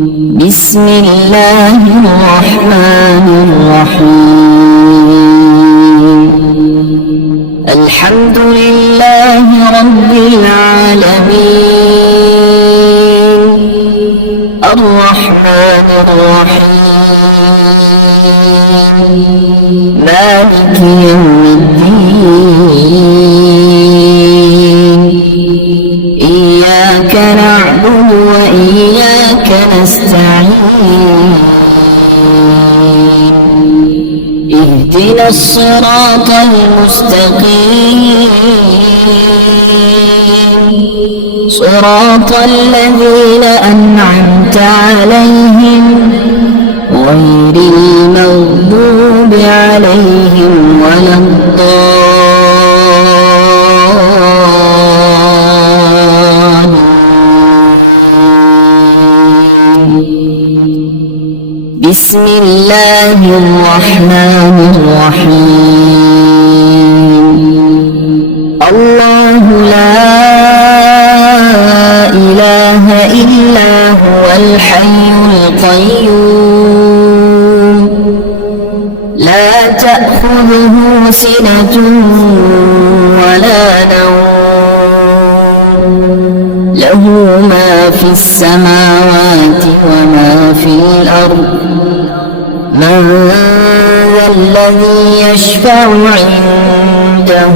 بسم الله الرحمن الرحيم. الحمد لله رب العالمين، الرحمن الرحيم، مالك يوم الدين، إياك نعبد وإياك نستعين، اهدنا الصراط المستقيم، صراط الذين أنعمت عليهم غير المغضوب عليهم ولا الضالين. بسم الله الرحمن الرحيم. الله لا إله إلا هو الحي القيوم، لا تأخذه سنة ولا نوم، له ما في السماوات وما في الأرض، من ذا الذي يشفع عنده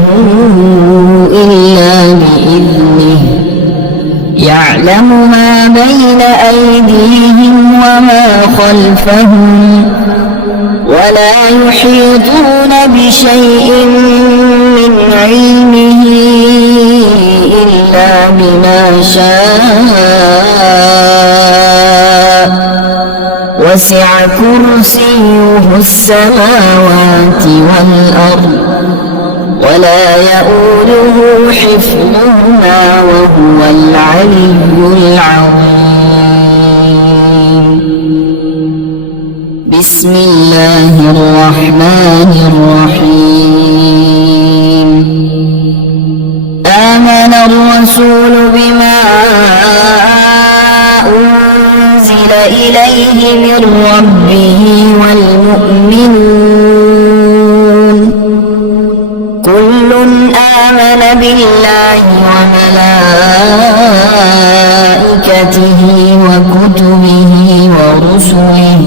إلا بإذنه، يعلم ما بين أيديهم وما خلفهم، ولا يحيطون بشيء من علمه إلا بما شاء، وسع كرسيه السماوات والأرض، ولا يؤوده حفظهما وهو العلي العظيم. بسم الله الرحمن الرحيم. آمن الرسول بما أنزل إليه من ربه والمؤمنون، كل آمن بالله وملائكته وكتبه ورسله،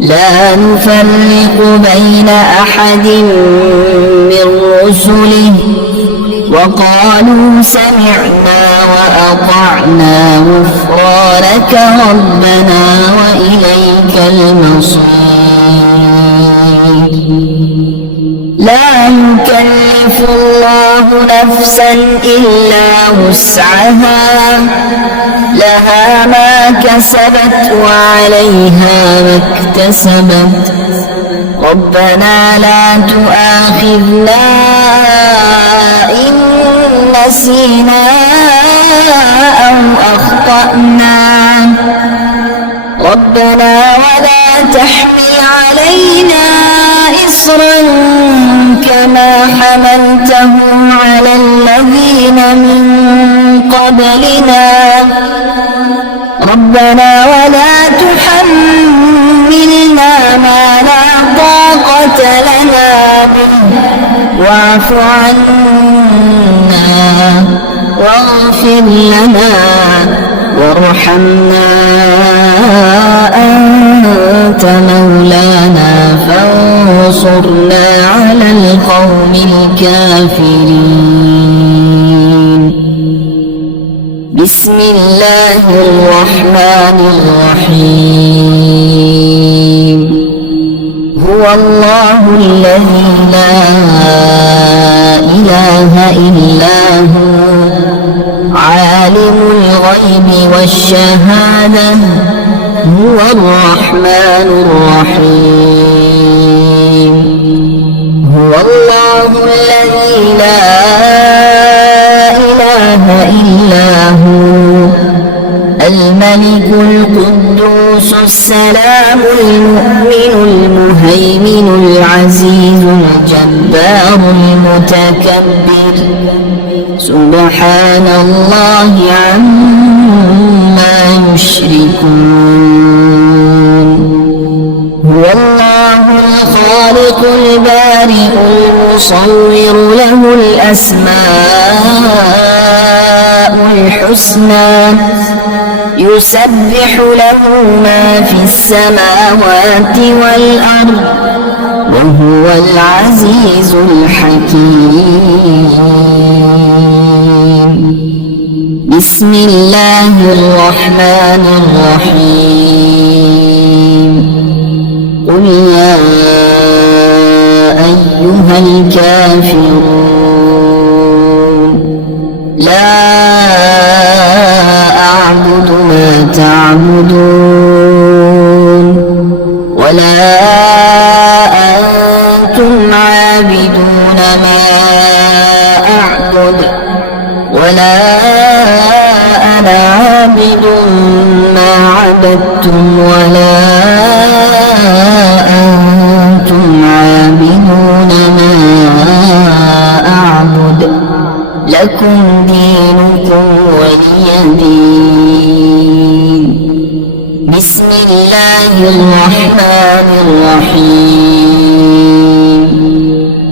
لا نفرق بين أحد من رسله، وقالوا سمعنا وأطعنا غفرانك ربنا وإليك المصير. لا يكلف الله نفسا إلا وسعها، لها ما كسبت وعليها ما اكتسبت، ربنا لا تؤاخذنا إن نسينا أو أخطأنا، ربنا ولا تحمل علينا إصرا كما حملته على الذين من قبلنا، ربنا ولا تحملنا ما لا طاقة لنا به، واعف عنا واغفر لنا وارحمنا، أنت مولانا فانصرنا على القوم الكافرين. بسم الله الرحمن الرحيم. هو الله الذي لا إله إلا هو، عالم الغيب والشهادة، هو الرحمن الرحيم. هو الله الذي لا إله إلا هو، الملك القدوس السلام المؤمن المهيمن العزيز الجبار المتكبر، سبحان الله عما عما يشركون هو الله الخالق البارئ المصور له الأسماء الحسنى يسبح له ما في السماوات والأرض وهو العزيز الحكيم بسم الله الرحمن الرحيم قل يا أيها الكافرون لا أعبد ما تعبدون ولا أنتم عابدون ما أعبد ولا أنا عابد ما عبدتم ولا أنتم عابدون ما أعبد لكم دينكم ولي دين بسم الله الرحمن الرحيم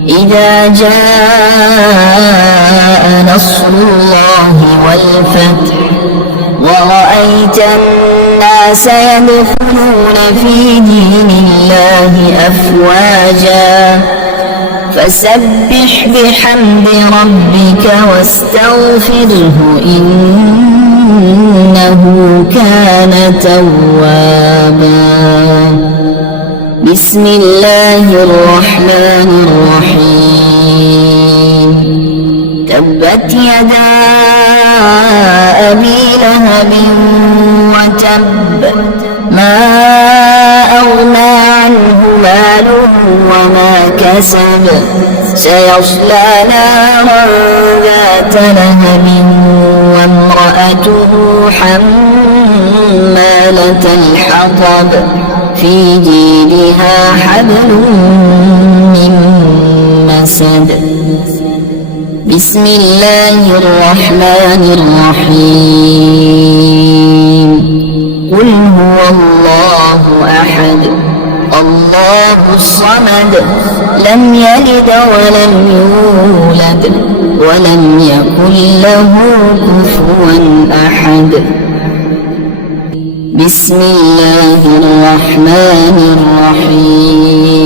إذا جاء نصر الله والفتح ورأيت الناس يدخلون في دين الله أفواجا فسبح بحمد ربك واستغفره إنه كان توابا بسم الله الرحمن الرحيم تبت يدا أبي لهب وتب ما أغنى عنه ماله وما كسب سيصلى نارا ذات لهب وامرأته حمالة الحطب في جيدها حبل من مسد بسم الله الرحمن الرحيم قل هو الله أحد الله الصمد لم يلد ولم يولد ولم يكن له كفوا أحد بسم الله الرحمن الرحيم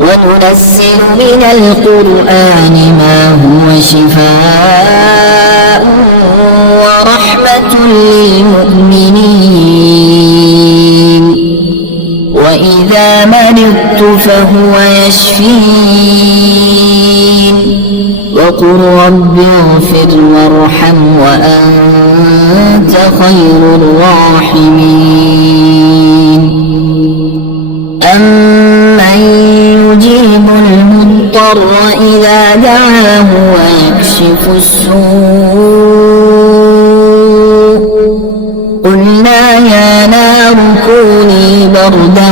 وننزل من القرآن ما هو شفاء ورحمة للمؤمنين وإذا مرضت فهو يشفين وقل رب اغفر وارحم وأنت خير الراحمين أمن يجيب المضطر إذا دعاه ويكشف السوء قلنا يا نار كوني بردا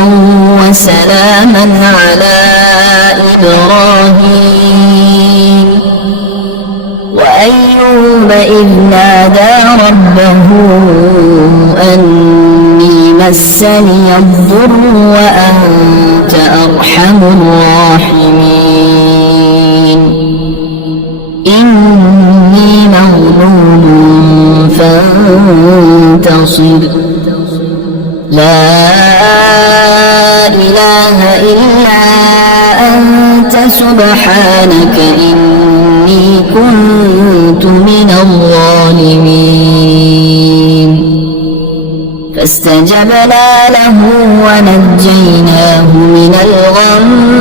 وسلاما على إبراهيم وأيوب إذ نادى ربه أني مسني الضر وأنت أرحم الراحمين إني مغلوب فانتصر لا إله إلا أنت سبحانك إني كنت من الظالمين فاستجبنا له ونجيناه من الغم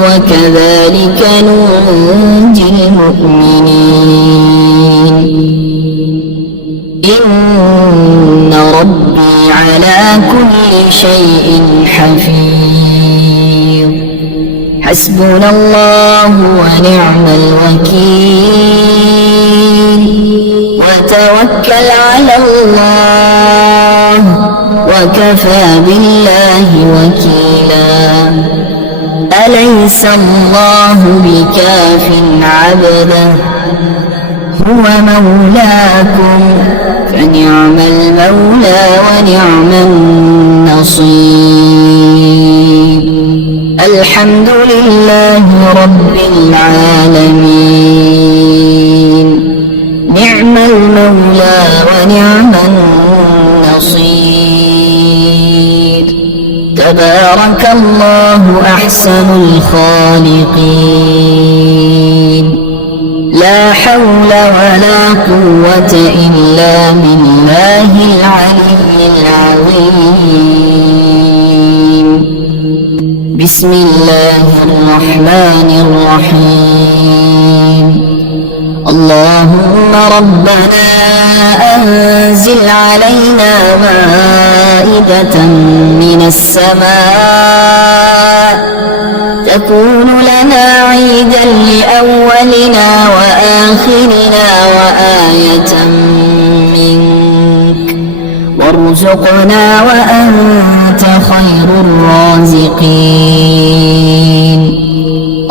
وكذلك ننجي المؤمنين إن ربي على كل شيء حفيظ حسبنا الله ونعم الوكيل وتوكل على الله وكفى بالله وكيلا أليس الله بكاف عبده هو مولاكم فنعم المولى ونعم النصير. الحمد لله رب العالمين، نعم المولى ونعم النصير. تبارك الله أحسن الخالقين، لا حول ولا قوة إلا بالله العلي العظيم. بسم الله الرحمن الرحيم. اللهم ربنا أنزل علينا مائدة من السماء تكون لنا عيدا لأولنا وآخرنا وآية منك، وارزقنا وأنت خير الرازقين.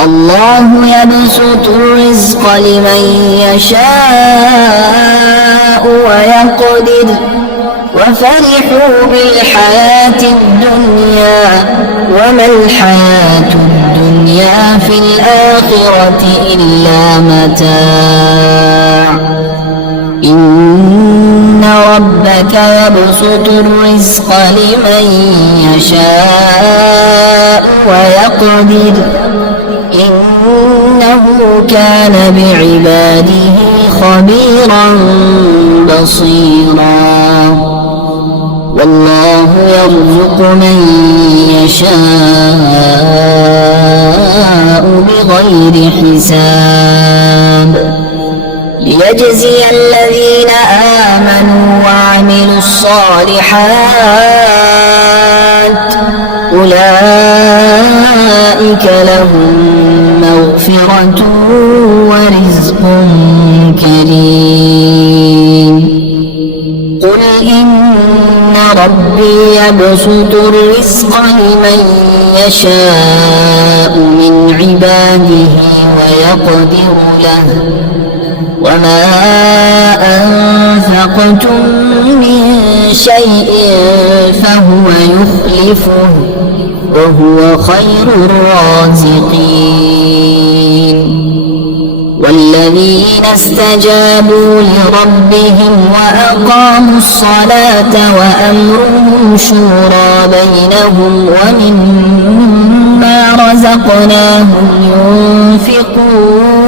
الله يبسط الرزق لمن يشاء ويقدر، وفرحوا بالحياة الدنيا وما الحياة الدنيا في الآخرة إلا متاع. إن ربك يبسط الرزق لمن يشاء ويقدر، إنه كان بعباده خبيرا بصيرا. والله يرزق من يشاء بغير حساب، ليجزي الذين آمنوا وعملوا الصالحات أولئك لهم مغفرة ورزق كريم. قل إن ربي يبسط الرزق لمن يشاء من عباده ويقدر له، وما أنفقتم من شيء فهو يخلفه وهو خير الرازقين. والذين استجابوا لربهم وأقاموا الصلاة وأمرهم شورى بينهم ومما رزقناهم ينفقون.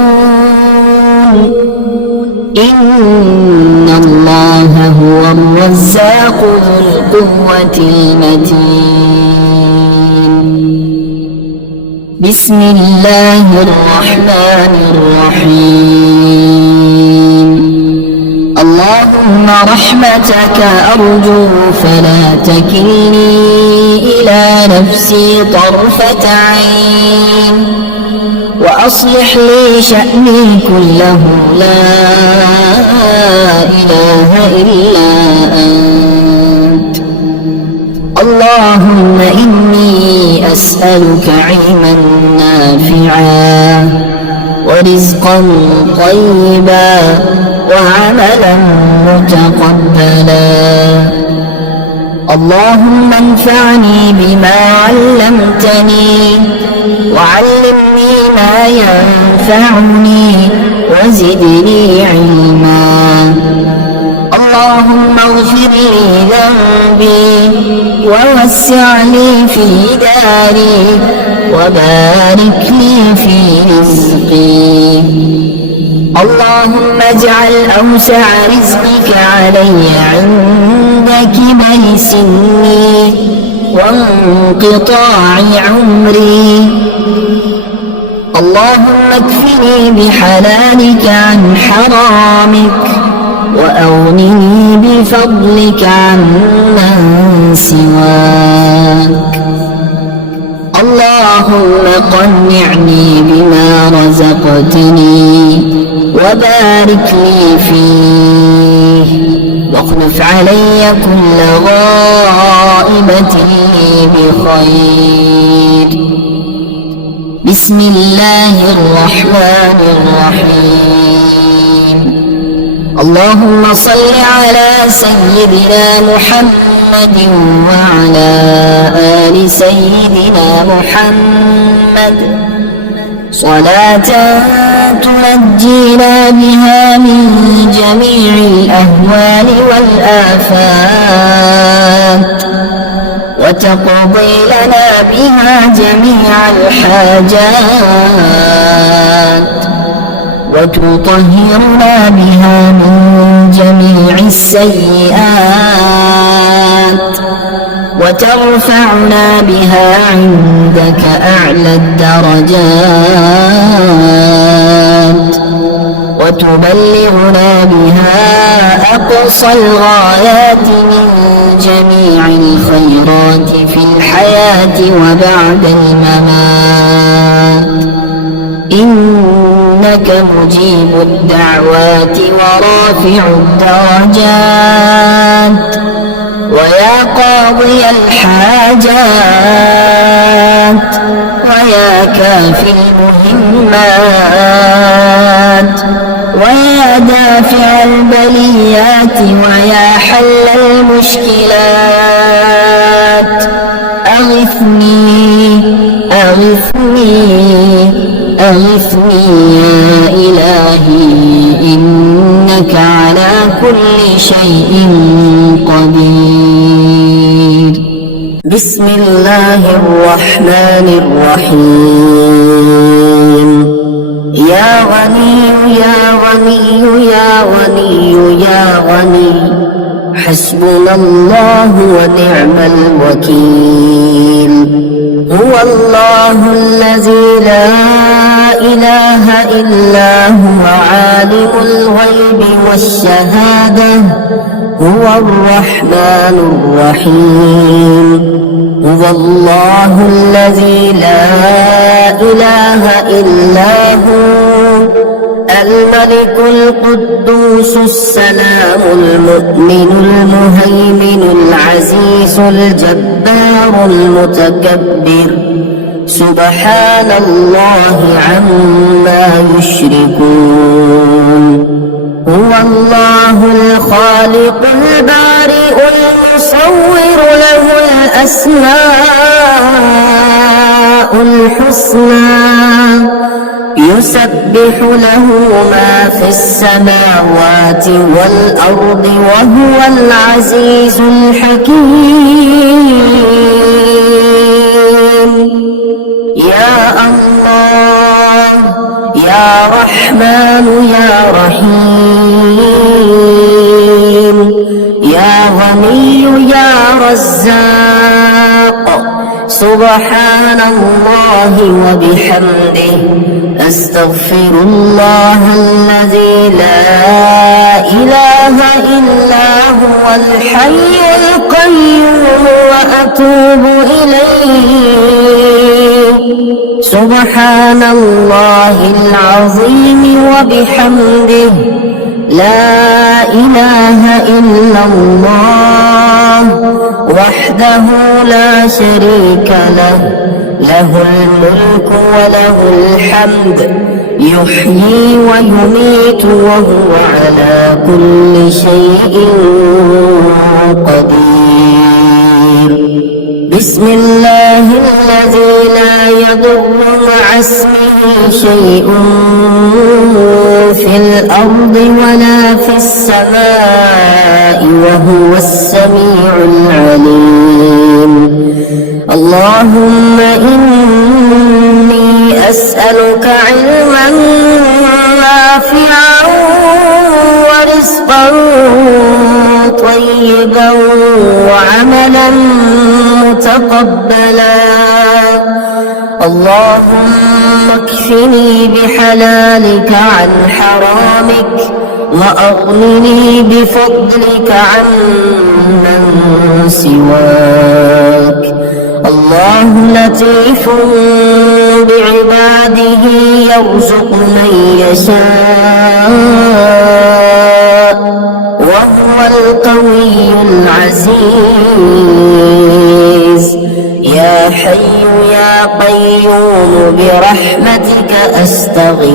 إن الله هو الرزاق ذو القوة المتين. بسم الله الرحمن الرحيم. اللهم رحمتك أرجو فلا تكلني إلى نفسي طرفة عين، وأصلح لي شأني كله لا إله إلا أنت. اللهم إني أسألك علما نافعا ورزقا طيبا وعملا متقبلا. اللهم انفعني بما علمتني وعلمني ما ينفعني وزدني علما. اللهم اغفر لي ذنبي ووسع لي في داري وبارك لي في رزقي. اللهم اجعل أوسع رزقك علي عند كبر سني وانقطاع عمري. اللهم اكفني بحلالك عن حرامك وأغنني بفضلك عمن سواك. اللهم قنعني بما رزقتني وبارك لي فيه، واخلف علي كل غائبة بخير. بسم الله الرحمن الرحيم. اللهم صل على سيدنا محمد وعلى آل سيدنا محمد صلاة تنجينا بها من جميع الأهوال والآفات وتقضي لنا بها جميع الحاجات وتطهرنا بها من جميع السيئات وترفعنا بها عندك أعلى الدرجات وتبلغنا بها أقصى الغايات من جميع الخيرات في الحياة وبعد الممات إنك مجيب الدعوات ورافع الدرجات ويا قاضي الحاجات ويا كافي المهمات ويا دافع البليات ويا حل المشكلات أغثني أغثني أغثني يا إلهي إنك على كل شيء قدير. بسم الله الرحمن الرحيم. يا غني يا غني يا غني يا غني حسبنا الله ونعم الوكيل. هو الله الذي لا إله إلا هو عالم الغيب والشهادة هو الرحمن الرحيم. هو الله الذي لا إله إلا هو الملك القدوس السلام المؤمن المهيمن العزيز الجبار المتكبر سبحان الله عما يشركون. هو الله الخالق البارئ المصور له الأسماء الحسنى يسبح له ما في السماوات والأرض وهو العزيز الحكيم. يا الله يا رحمن يا رحيم يا غني يا رزاق سبحان الله وبحمده أستغفر الله الذي لا إله إلا هو الحي القيوم وأتوب إليه. سبحان الله العظيم وبحمده لا إله إلا الله وحده لا شريك له له الملك وله الحمد يحيي ويميت وهو على كل شيء قدير. بسم الله الذي لا يضر مع اسمه شيء في الأرض ولا في السماء وهو السميع العليم. اللهم إني أسألك علما نافعا ورزقا طيبا وعملا متقبلا. اللهم اكفني بحلالك عن حرامك وأغنني بفضلك عمن سواك. الله لطيف بعباده يرزق من يشاء وهو القوي العزيز. يا حي يا قيوم برحمتك أستغيث.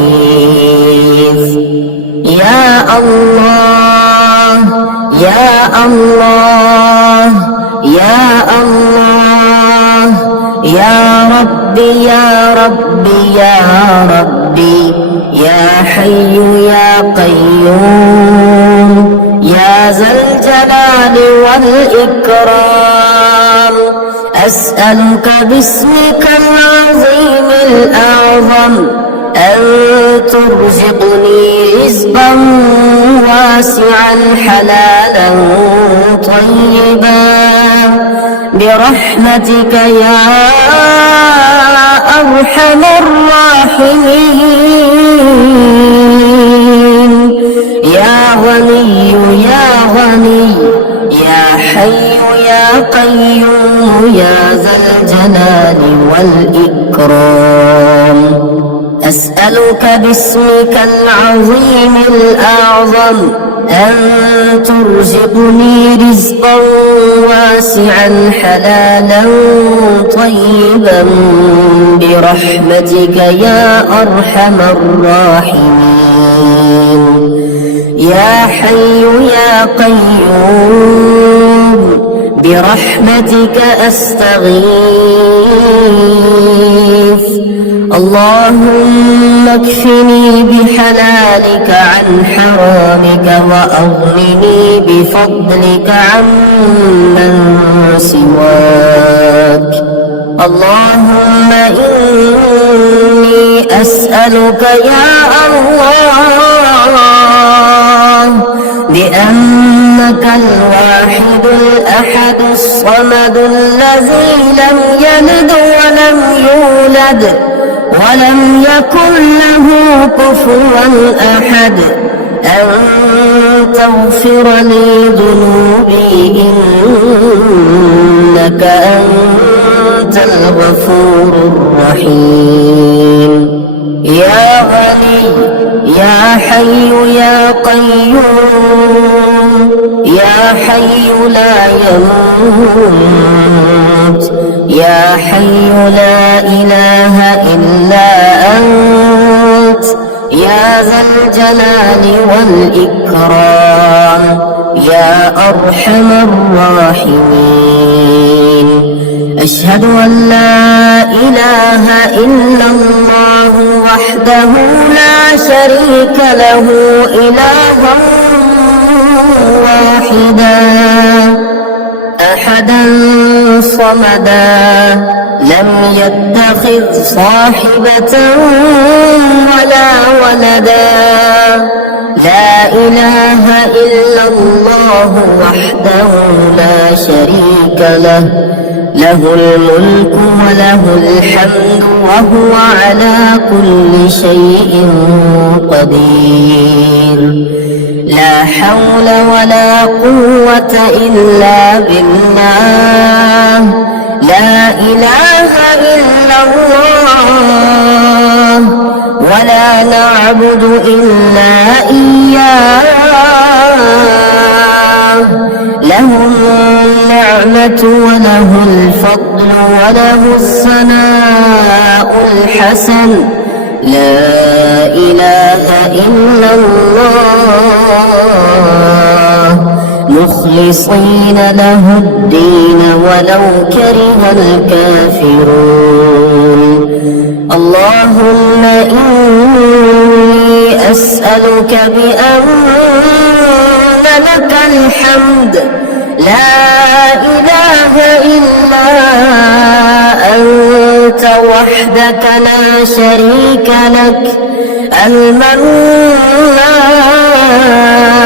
يا الله يا الله يا الله يا ربي يا ربي يا ربي يا حي يا قيوم يا ذا الجلال والإكرام أسألك باسمك العظيم الأعظم أن ترزقني رزقا واسعا حلالا طيبا برحمتك يا أرحم الراحمين يا غني يا غني يا حي يا قيوم يا ذا الجلال والإكرام أسألك باسمك العظيم الأعظم أن ترزقني رزقا واسعا حلالا طيبا برحمتك يا أرحم الراحمين يا حي يا قيوم برحمتك أستغيث اللهم اكفني بحلالك عن حرامك وأغنني بفضلك عمن سواك اللهم إني أسألك يا الله بأنك الواحد الأحد الصمد الذي لم يلد ولم يولد ولم يكن له كفوا أحد أن تغفر لي ذنوبي إنك أنت الغفور الرحيم يا غني يا حي يا قيوم يا حي لا يموت يا حي لا إله إلا أنت يا ذا الجلال والإكرام يا أرحم الراحمين أشهد أن لا إله إلا الله وحده لا شريك له إلها واحدا أحدا صمدا لم يتخذ صاحبة ولا ولدا لا إله إلا الله وحده لا شريك له له الملك وله الحمد وهو على كل شيء قدير لا حول ولا قوة إلا بالله لا إله إلا الله ولا نعبد إلا إياه له النعمة وله الفضل وله الثناء الحسن لا إله إلا الله مخلصين له الدين ولو كره الكافرون اللهم إني أسألك بأن لك الحمد لا إله إلا أنت وحدك لا شريك لك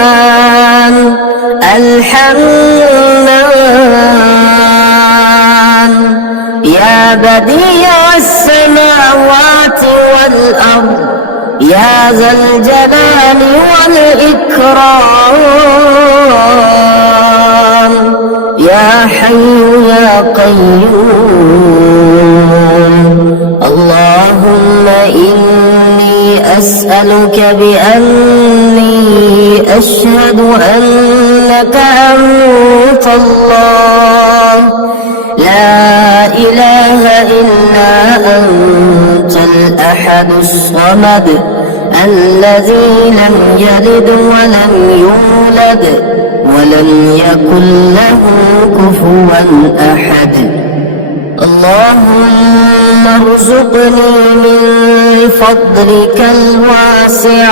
المنان الحنان يا بديع السماوات والأرض يا ذا الجلال والإكرام يا حي يا قيوم اللهم إني أسألك بأني أشهد أنك أنت الله لا إله إلا أنت الأحد الصمد الذي لم يلد ولم يولد ولم يكن له كفوا أحد. اللهم ارزقني من فضلك الواسع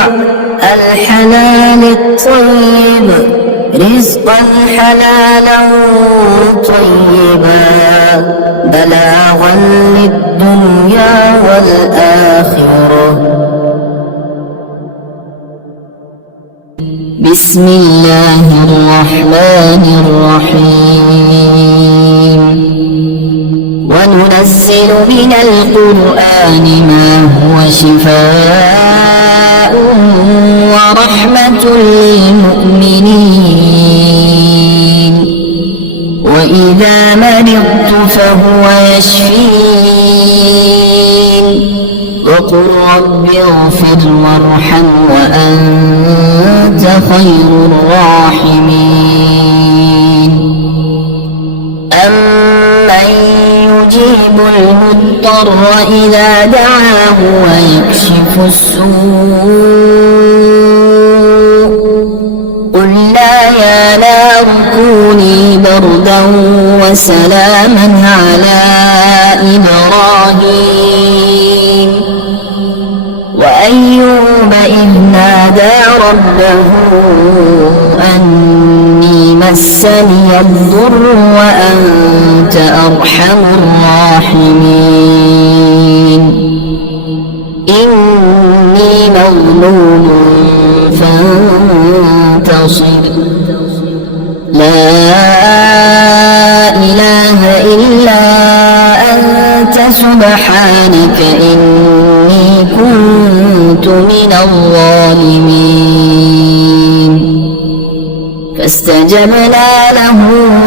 الحلال الطيب رزقا حلالا طيبا بلاغا للدنيا والآخرة. بسم الله الرحمن الرحيم. وننزل من القرآن ما هو شفاء ورحمة للمؤمنين وإذا مرضت فهو يشفين. وقل رب اغفر وارحم وأنت خير الراحمين. أمن يجيب المضطر إذا دعاه ويكشف السوء قلنا يا نار كوني بردا وسلاما على إبراهيم. وأيوب إذ نادى ربه أني مسني الضر وأنت أرحم الراحمين. إني مغلوب فانتصر. لا إله إلا أنت سبحانك إني كنت من الظالمين. فاستجبنا له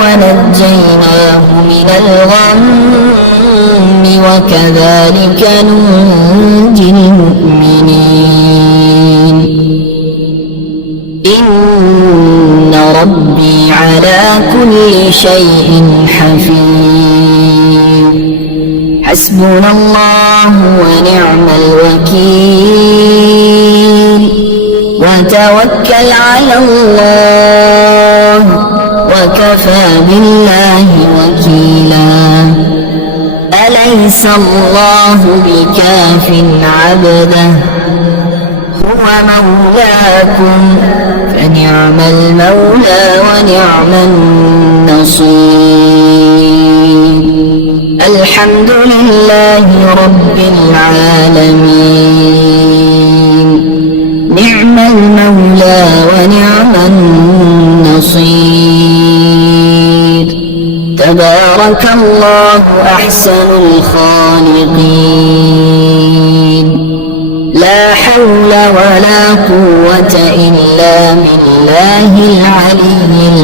ونجيناه من الغم وكذلك ننجي المؤمنين. إن ربي على كل شيء حفيظ. حسبنا الله ونعم الوكيل. وتوكل على الله وكفى بالله وكيلا. أليس الله بكاف عبده هو مولاكم فنعم المولى ونعم النصير. الحمد لله رب العالمين. نعم المولى ونعم النصير. تبارك الله أحسن الخالقين. لا حول ولا قوة إلا بالله العلي